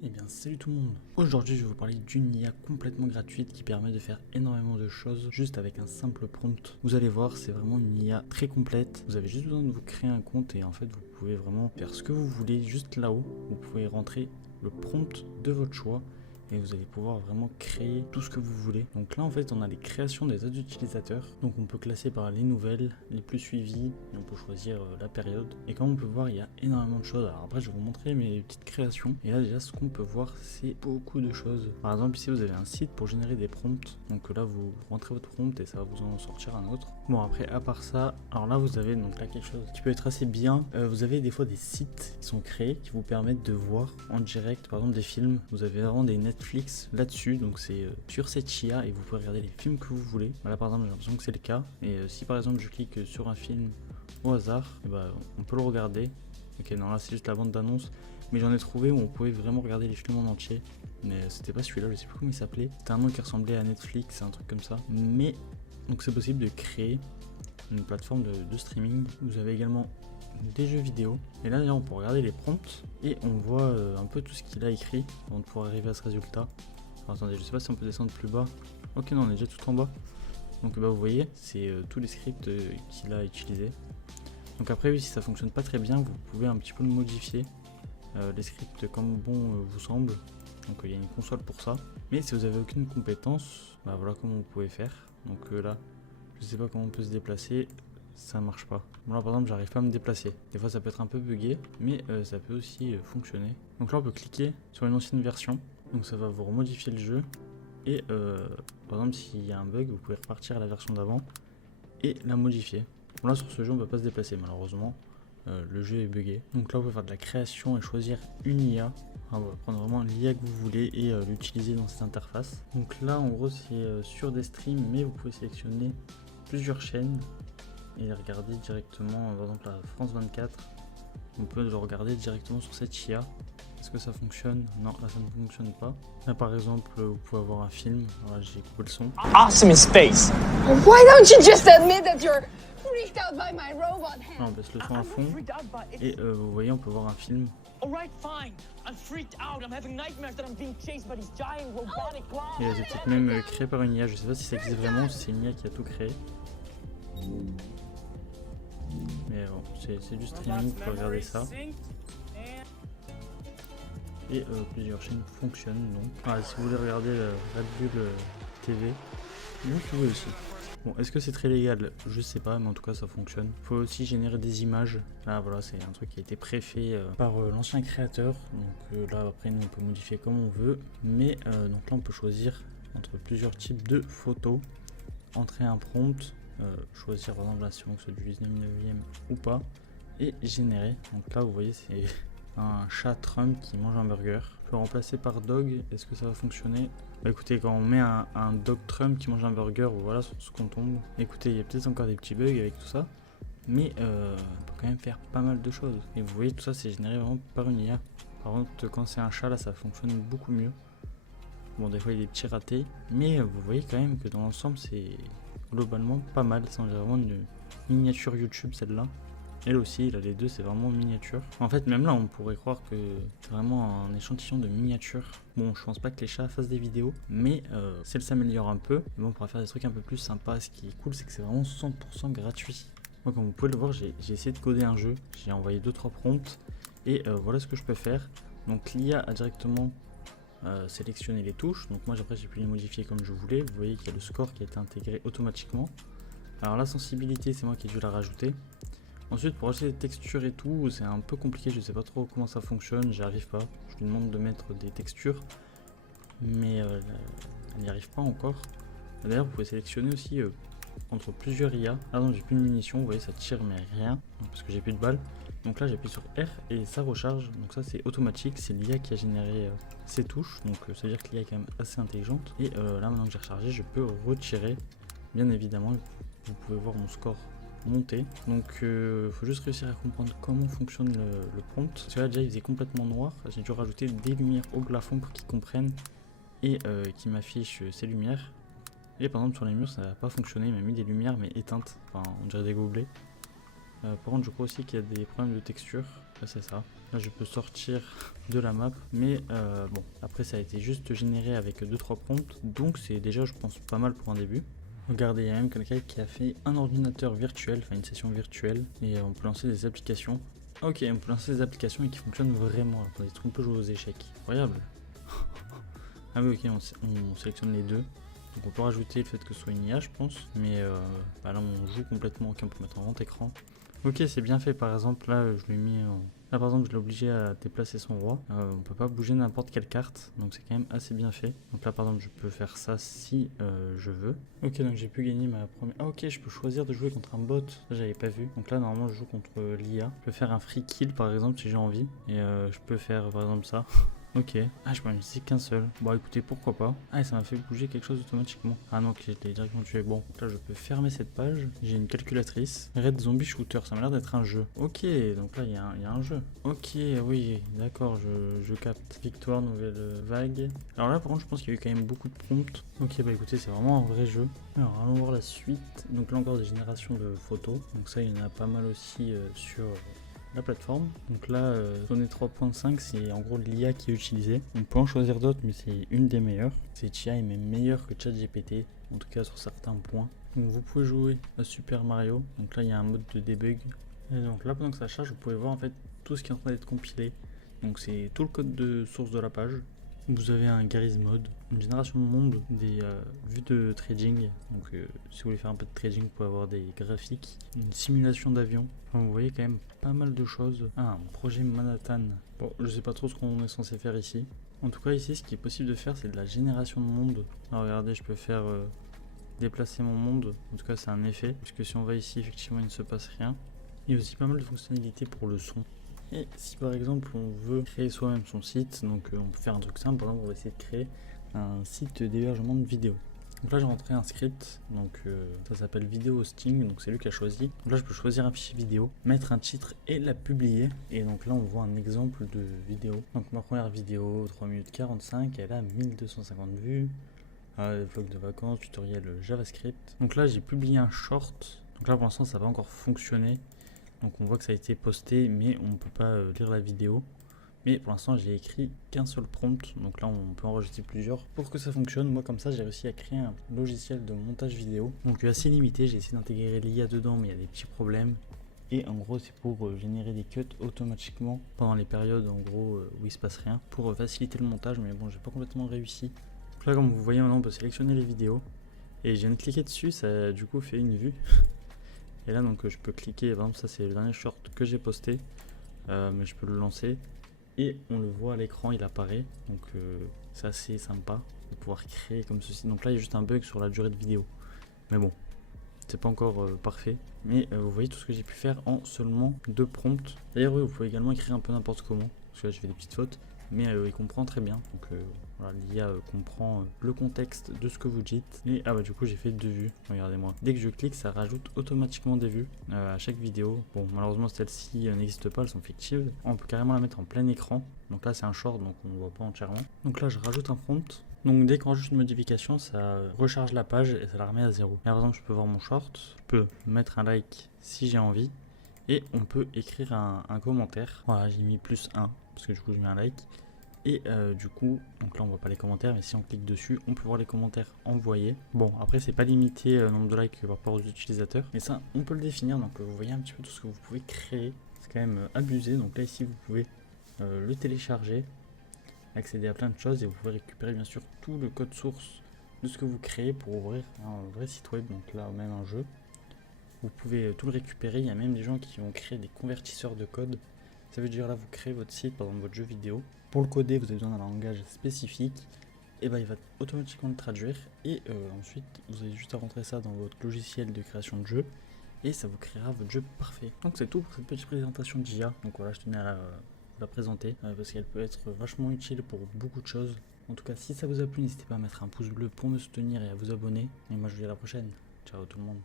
Eh bien salut tout le monde. Aujourd'hui je vais vous parler d'une IA complètement gratuite qui permet de faire énormément de choses juste avec un simple prompt. Vous allez voir, c'est vraiment une IA très complète. Vous avez juste besoin de vous créer un compte et en fait vous pouvez vraiment faire ce que vous voulez juste là-haut. Vous pouvez rentrer le prompt de votre choix et vous allez pouvoir vraiment créer tout ce que vous voulez. Donc là en fait on a les créations des autres utilisateurs. Donc on peut classer par les nouvelles, les plus suivies, et on peut choisir la période. Et comme on peut voir il y a énormément de choses. Alors après je vais vous montrer mes petites créations. Et là déjà ce qu'on peut voir c'est beaucoup de choses. Par exemple ici vous avez un site pour générer des prompts. Donc là vous rentrez votre prompt et ça va vous en sortir un autre. Bon après à part ça, alors là vous avez donc là quelque chose qui peut être assez bien. Vous avez des fois des sites qui sont créés qui vous permettent de voir en direct par exemple des films. Vous avez vraiment des Netflix là-dessus, donc c'est sur cette IA et vous pouvez regarder les films que vous voulez. Là par exemple j'ai l'impression que c'est le cas. Et si par exemple je clique sur un film au hasard, et bah, on peut le regarder. Ok non là c'est juste la bande d'annonce. Mais j'en ai trouvé où on pouvait vraiment regarder les films en entier. Mais c'était pas celui-là, je sais plus comment il s'appelait. C'était un nom qui ressemblait à Netflix, un truc comme ça. Mais donc c'est possible de créer une plateforme de streaming. Vous avez également des jeux vidéo. Et là, on peut regarder les prompts et on voit un peu tout ce qu'il a écrit avant de pouvoir arriver à ce résultat. Alors, attendez, je sais pas si on peut descendre plus bas. Ok, non, on est déjà tout en bas. Donc bah, vous voyez, c'est tous les scripts qu'il a utilisés. Donc après, oui, si ça fonctionne pas très bien, vous pouvez un petit peu le modifier. Les scripts comme bon vous semble. Donc il y a une console pour ça. Mais si vous avez aucune compétence, bah voilà comment vous pouvez faire. Donc là, je sais pas comment on peut se déplacer, ça marche pas. Bon là par exemple j'arrive pas à me déplacer. Des fois ça peut être un peu bugué, mais ça peut aussi fonctionner. Donc là on peut cliquer sur une ancienne version. Donc ça va vous remodifier le jeu. Et par exemple s'il y a un bug, vous pouvez repartir à la version d'avant et la modifier. Bon là sur ce jeu on ne peut pas se déplacer malheureusement. Le jeu est bugué. Donc là on peut faire de la création et choisir une IA. On va prendre vraiment l'IA que vous voulez et l'utiliser dans cette interface. Donc là en gros c'est sur des streams, mais vous pouvez sélectionner plusieurs chaînes et regarder directement, par exemple la France 24. On peut le regarder directement sur cette IA. Est-ce que ça fonctionne? Non, là ça ne fonctionne pas. Là par exemple vous pouvez avoir un film. Voilà, j'ai coupé le son. Awesome in space. Why don't you just admit that you're freaked out by my robot Là, on hand? baisse le son à fond et vous voyez on peut voir un film. Alright, fine. I'm freaked out. I'm having nightmares that I'm being chased by these giant robotic clowns. Et c'est peut-être même créé par une IA. Je sais pas si ça existe vraiment ou si c'est une IA qui a tout créé. Mais bon, c'est du streaming, vous pouvez regarder ça. Et plusieurs chaînes fonctionnent donc. Ah, si vous voulez regarder Red Bull TV, vous pouvez aussi. Bon, est-ce que c'est très légal? Je sais pas, mais en tout cas ça fonctionne. Vous pouvez aussi générer des images. Là voilà, c'est un truc qui a été préfait par l'ancien créateur. Donc là après nous on peut modifier comme on veut. Mais donc là on peut choisir entre plusieurs types de photos. Entrer un prompt, choisir par exemple là si on veut du 19e ou pas. Et générer. Donc là vous voyez c'est un chat Trump qui mange un burger. Je peux le remplacer par dog, est-ce que ça va fonctionner? Bah écoutez, quand on met un dog Trump qui mange un burger, voilà sur ce qu'on tombe. Écoutez, il y a peut-être encore des petits bugs avec tout ça, mais on peut quand même faire pas mal de choses. Et vous voyez, tout ça c'est généré vraiment par une IA. Par contre, quand c'est un chat là, ça fonctionne beaucoup mieux. Bon, des fois il y a des petits ratés, mais vous voyez quand même que dans l'ensemble c'est globalement pas mal. C'est vraiment une miniature YouTube celle-là. Elle aussi, là les deux c'est vraiment miniature. En fait même là on pourrait croire que c'est vraiment un échantillon de miniature. Bon je pense pas que les chats fassent des vidéos, mais si elle s'améliore un peu, bon, on pourra faire des trucs un peu plus sympas. Ce qui est cool c'est que c'est vraiment 100% gratuit. Moi comme vous pouvez le voir j'ai essayé de coder un jeu, j'ai envoyé 2-3 prompts et voilà ce que je peux faire. Donc l'IA a directement sélectionné les touches, donc moi après j'ai pu les modifier comme je voulais. Vous voyez qu'il y a le score qui a été intégré automatiquement. Alors la sensibilité c'est moi qui ai dû la rajouter. Ensuite pour acheter des textures et tout c'est un peu compliqué, je sais pas trop comment ça fonctionne, j'y arrive pas. Je lui demande de mettre des textures mais elle n'y arrive pas encore. D'ailleurs vous pouvez sélectionner aussi entre plusieurs IA. Là donc j'ai plus de munitions, vous voyez ça tire mais rien parce que j'ai plus de balles. Donc là j'appuie sur R et ça recharge, donc ça c'est automatique, c'est l'IA qui a généré ces touches. Donc ça veut dire que l'IA est quand même assez intelligente. Et là maintenant que j'ai rechargé je peux retirer, bien évidemment vous pouvez voir mon score monter. Donc faut juste réussir à comprendre comment fonctionne le prompt. Parce que là déjà il faisait complètement noir, j'ai dû rajouter des lumières au plafond pour qu'il comprenne et qu'il m'affiche ces lumières. Et par exemple sur les murs ça n'a pas fonctionné, il m'a mis des lumières mais éteintes, enfin on dirait des gobelets. Par contre je crois aussi qu'il y a des problèmes de texture. Là c'est ça. Là je peux sortir de la map. Mais bon, après ça a été juste généré avec 2-3 prompts. Donc c'est déjà je pense pas mal pour un début. Regardez, il y a même quelqu'un qui a fait un ordinateur virtuel, enfin une session virtuelle. Et on peut lancer des applications. Ok, on peut lancer des applications et qui fonctionnent vraiment. Attendez, on peut jouer aux échecs. Incroyable. Ah oui, ok, on sélectionne les deux. Donc on peut rajouter le fait que ce soit une IA, je pense. Mais bah là, on joue complètement. Ok, on peut mettre en grand écran. Ok, c'est bien fait. Par exemple, là, je l'ai mis en... Là, par exemple, je l'ai obligé à déplacer son roi. On peut pas bouger n'importe quelle carte. Donc c'est quand même assez bien fait. Donc là, par exemple, je peux faire ça si je veux. Ok, donc j'ai pu gagner ma première... Ah ok, je peux choisir de jouer contre un bot. Ça, j'avais pas vu. Donc là, normalement, je joue contre l'IA. Je peux faire un free kill, par exemple, si j'ai envie. Et je peux faire, par exemple, ça. Ok. Ah, je peux en utiliser qu'un seul. Bon, écoutez, pourquoi pas. Ah, et ça m'a fait bouger quelque chose automatiquement. Ah non, ok, je l'ai directement tué. Bon, là, je peux fermer cette page. J'ai une calculatrice. Red Zombie Shooter, ça m'a l'air d'être un jeu. Ok, donc là, il y a un jeu. Ok, oui, d'accord, je capte. Victoire, nouvelle vague. Alors là, par contre, je pense qu'il y a eu quand même beaucoup de prompts. Ok, bah écoutez, c'est vraiment un vrai jeu. Alors, allons voir la suite. Donc là, encore des générations de photos. Donc ça, il y en a pas mal aussi sur... la plateforme. Donc là, Sonnet 3.5, c'est en gros l'IA qui est utilisée. On peut en choisir d'autres, mais c'est une des meilleures. Cette IA est même meilleure que ChatGPT, en tout cas sur certains points. Donc vous pouvez jouer à Super Mario. Donc là, il y a un mode de debug. Et donc là, pendant que ça charge, vous pouvez voir en fait tout ce qui est en train d'être compilé. Donc c'est tout le code de source de la page. Vous avez un Garry's Mode, une génération de monde, des vues de trading. Donc si vous voulez faire un peu de trading, vous pouvez avoir des graphiques, une simulation d'avion. Enfin, vous voyez quand même pas mal de choses. Ah, un projet Manhattan. Bon, je sais pas trop ce qu'on est censé faire ici. En tout cas ici, ce qui est possible de faire, c'est de la génération de monde. Alors regardez, je peux faire déplacer mon monde. En tout cas, c'est un effet. Puisque si on va ici, effectivement, il ne se passe rien. Il y a aussi pas mal de fonctionnalités pour le son. Et si par exemple on veut créer soi-même son site, donc on peut faire un truc simple, par exemple on va essayer de créer un site d'hébergement de vidéos. Donc là j'ai rentré un script, donc ça s'appelle vidéo hosting, donc c'est lui qui a choisi. Donc là je peux choisir un fichier vidéo, mettre un titre et la publier. Et donc là on voit un exemple de vidéo. Donc ma première vidéo, 3 minutes 45, elle a 1250 vues. Vlog de vacances, tutoriel JavaScript. Donc là j'ai publié un short, donc là pour l'instant ça va encore fonctionner. Donc on voit que ça a été posté, mais on ne peut pas lire la vidéo. Mais pour l'instant j'ai écrit qu'un seul prompt, donc là on peut enregistrer plusieurs pour que ça fonctionne. Moi comme ça j'ai réussi à créer un logiciel de montage vidéo. Donc assez limité, j'ai essayé d'intégrer l'IA dedans mais il y a des petits problèmes. Et en gros c'est pour générer des cuts automatiquement pendant les périodes en gros où il se passe rien. Pour faciliter le montage, mais bon j'ai pas complètement réussi. Donc là comme vous voyez maintenant on peut sélectionner les vidéos. Et je viens de cliquer dessus, ça du coup fait une vue. Et là donc je peux cliquer, par exemple ça c'est le dernier short que j'ai posté, mais je peux le lancer et on le voit à l'écran, il apparaît, donc c'est assez sympa de pouvoir créer comme ceci. Donc là il y a juste un bug sur la durée de vidéo, mais bon c'est pas encore parfait, mais vous voyez tout ce que j'ai pu faire en seulement 2 prompts. D'ailleurs oui, vous pouvez également écrire un peu n'importe comment, parce que là j'ai fait des petites fautes, mais il comprend très bien. Donc voilà, l'IA comprend le contexte de ce que vous dites. Et ah bah du coup j'ai fait 2 vues, regardez-moi. Dès que je clique, ça rajoute automatiquement des vues à chaque vidéo. Bon, malheureusement celles-ci n'existent pas, elles sont fictives. On peut carrément la mettre en plein écran. Donc là c'est un short, donc on ne voit pas entièrement. Donc là je rajoute un prompt. Donc dès qu'on rajoute une modification, ça recharge la page et ça la remet à 0. Par exemple, je peux voir mon short, je peux mettre un like si j'ai envie. Et on peut écrire un commentaire. Voilà, j'ai mis +1 parce que du coup je mets un like. Et du coup, donc là on voit pas les commentaires, mais si on clique dessus, on peut voir les commentaires envoyés. Bon, après c'est pas limité le nombre de likes par rapport aux utilisateurs, mais ça on peut le définir. Donc vous voyez un petit peu tout ce que vous pouvez créer. C'est quand même abusé. Donc là ici vous pouvez le télécharger, accéder à plein de choses et vous pouvez récupérer bien sûr tout le code source de ce que vous créez pour ouvrir un vrai site web. Donc là même un jeu. Vous pouvez tout le récupérer. Il y a même des gens qui ont créé des convertisseurs de code. Ça veut dire là vous créez votre site, par exemple votre jeu vidéo. Pour le coder, vous avez besoin d'un langage spécifique. Et ben il va automatiquement le traduire. Et ensuite, vous avez juste à rentrer ça dans votre logiciel de création de jeu. Et ça vous créera votre jeu parfait. Donc c'est tout pour cette petite présentation d'IA. Donc voilà, je tenais à la présenter. Parce qu'elle peut être vachement utile pour beaucoup de choses. En tout cas, si ça vous a plu, n'hésitez pas à mettre un pouce bleu pour me soutenir et à vous abonner. Et moi je vous dis à la prochaine. Ciao tout le monde.